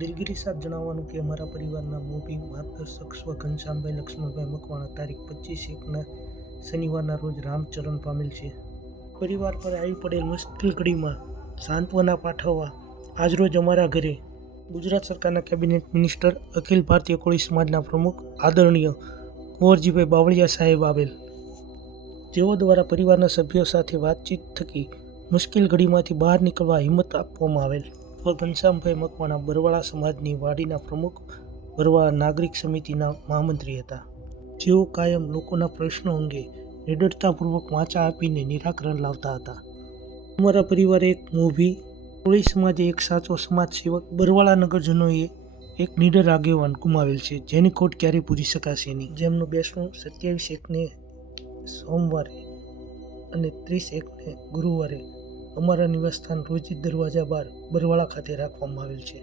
દિલગીરી સાથે જણાવવાનું કે અમારા પરિવારના મોભી, માર્ગદર્શક સ્વ ઘનશ્યામભાઈ, લક્ષ્મણભાઈ મકવાણા, તારીખ પચીસ એકના શનિવારના રોજ રામચરણ પામેલ છે. પરિવાર પર આવી પડેલ મુશ્કેલ ઘડીમાં સાંત્વના પાઠવવા આજરોજ અમારા ઘરે ગુજરાત સરકારના કેબિનેટ મિનિસ્ટર અખિલ ભારતીય કોળી સમાજના પ્રમુખ આદરણીય કુંવરજીભાઈ બાવળિયા સાહેબ આવેલ. જેઓ દ્વારા પરિવારના સભ્યો સાથે વાતચીત થકી મુશ્કેલ ઘડીમાંથી બહાર નીકળવા હિંમત આપવામાં આવેલ. ઘનશ્યામભાઈ મકવાણા બરવાળા સમાજની વાડીના પ્રમુખ બરવાળા નાગરિક સમિતિના મહામંત્રી હતા. જેઓ કાયમ લોકોના પ્રશ્નો અંગે નિડરતાપૂર્વક વાંચા આપીને નિરાકરણ લાવતા હતા. અમારા પરિવારે એક મોભી કોળી સમાજે એક સાચો સમાજ સેવક બરવાળા નગરજનોએ એક નીડર આગેવાન ગુમાવેલ છે, જેની ખોટ ક્યારેય પૂરી શકાશે નહીં. જેમનું બેસણું સત્યાવીસ એકને સોમવારે અને ત્રીસ એકને ગુરુવારે અમારા નિવાસસ્થાન રોજિત દરવાજા બાર બરવાળા ખાતે રાખવામાં આવેલ છે.